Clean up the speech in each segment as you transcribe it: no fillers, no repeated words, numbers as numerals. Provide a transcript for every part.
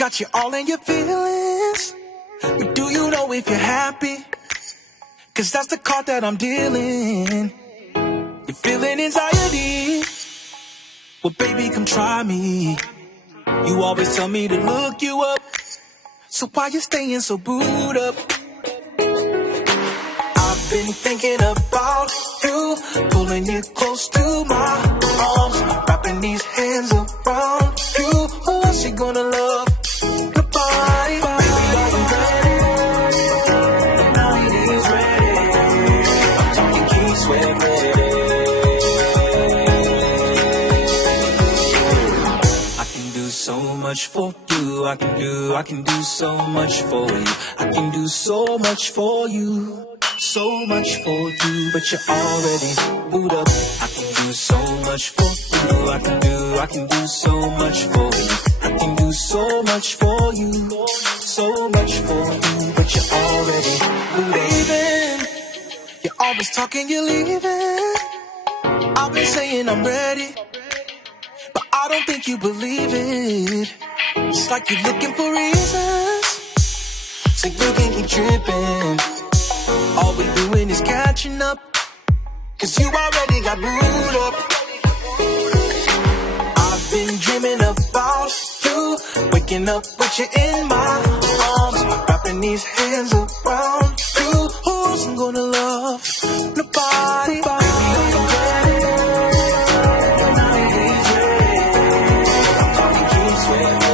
got you all in your feelings. But do you know if you're happy? Cause that's the card that I'm dealing. You're feeling anxiety. Well, baby, come try me. You always tell me to look you up. So why you staying so booed up? I've been thinking about you, pulling you close to my arms, wrapping these hands around you. Who else you gonna love? Nobody. Baby, are you ready? The night is ready. I'm talking key sweat ready. I can do so much for you. I can do so much for you. I can do so much for you. So much for you, but you're already booed up. I can do so much for you. I can do so much for you. I can do so much for you. So much for you, but you're already booed up. Leaving, you're always talking, you're leaving. I've been saying I'm ready, but I don't think you believe it. It's like you're looking for reasons, so you can keep tripping. All we're doing is catching up, cause you already got booed up. I've been dreaming about you, waking up with you in my arms, wrapping these hands around you. Who else I'm gonna love? Nobody. Baby, I'm ready. The night is ready. I'm talking keep sweating.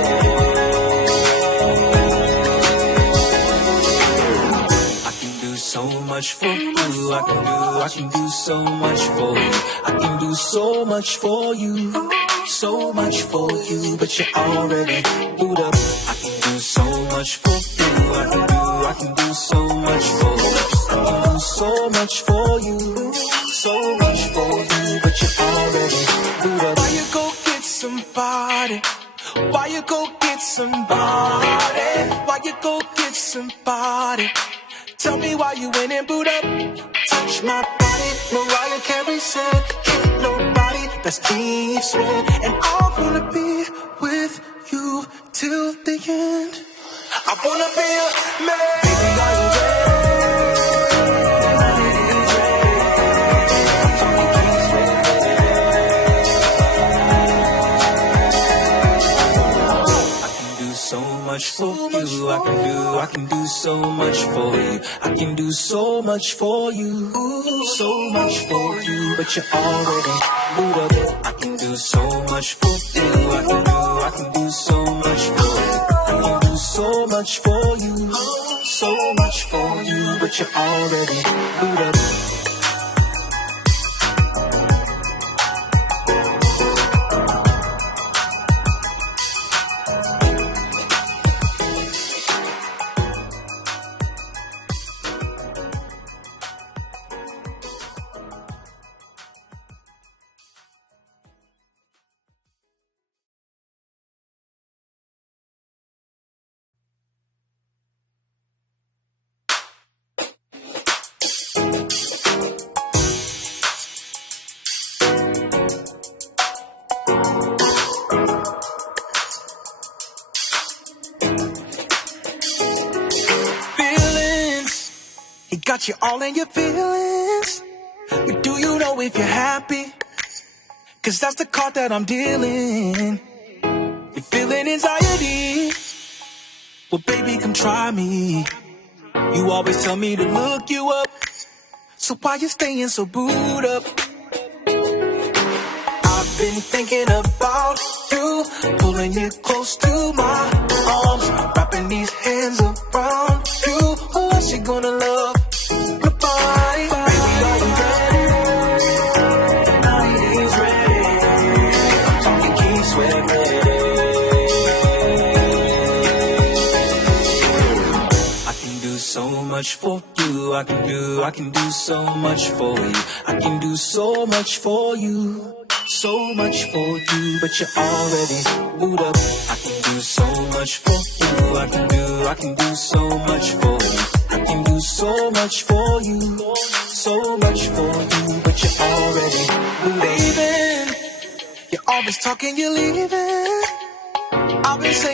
So much for you, I can do so much for you. I can do so much for you, so much for you, but you're already booed up. I can do so much for you, I can do so much for you. I can do so much for you, so much for you, but you're already booed up. Why you go get somebody? Why you go get somebody? Why you go get somebody? Tell me why you ain't in boot up. Touch my body, Mariah Carey said, ain't nobody that's different. And I wanna be with you till the end. I wanna be a man. Baby, are you ready? The night is ready. I'm talking keys ready. I can do so much for you. I can do so much for you. I can do so much for you. So much for you, but you're already booed up. I can do so much for you. I can do so much for you. I can do so much for you. So much for you, but you're already booed up. Got you all in your feelings. But do you know if you're happy? Cause that's the card that I'm dealing. You're feeling anxiety. Well, baby, come try me. You always tell me to look you up. So why you staying so booed up? I've been thinking about you, pulling you close to my arms, wrapping these hands around you. Who else you gonna love? Nobody. Baby, are you ready? The night is ready. I'm talking key sweat ready. I can do so much for you. I can do so much for you. I can do so much for you. So much for you, but you're already booed up. I can do so much for you. I can do so much for you. I can do so much for you. So much for you, but you're already booed up. You're always talking, you're leaving. I've been saying